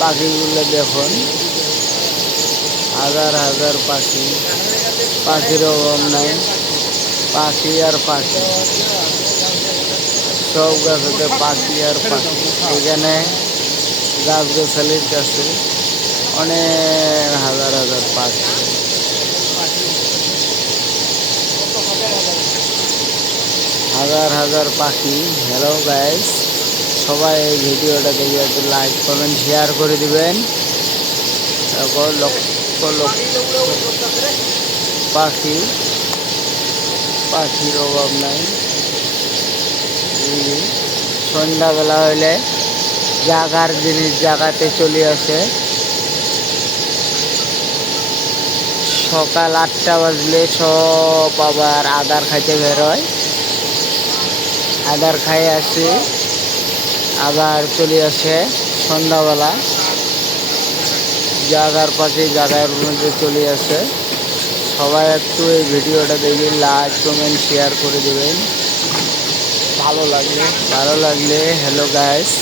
পাখিগুলো দেখুন, হাজার হাজার পাখি, পাখির অভাব নাই, পাখি আর পাখি, সব গাছেতে পাখি আর পাখি। এখানে গাছগাছালির কাছে অনেক হাজার হাজার পাখি, হাজার হাজার পাখি। হ্যালো গাইস, সবাই এই ভিডিওটা দেখে একটু লাইক কমেন্ট শেয়ার করে দিবেন। তারপর লক্ষ লক্ষ পাখি, পাখির অভাব নাই। সন্ধ্যাবেলা হইলে জাগার জিনিস জাগাতে চলে আসে। সকাল 8টা বাজলে সব আবার আদার খাইতে বেরোয়, আদার খাই আসে আবার চলে আসে সন্ধ্যাবেলা জাগার পাশে, জাগার মধ্যে চলে আসে। সবাই একটু এই ভিডিওটা দেখে লাইক কমেন্ট শেয়ার করে দেবেন ভালো লাগলে। Hello guys.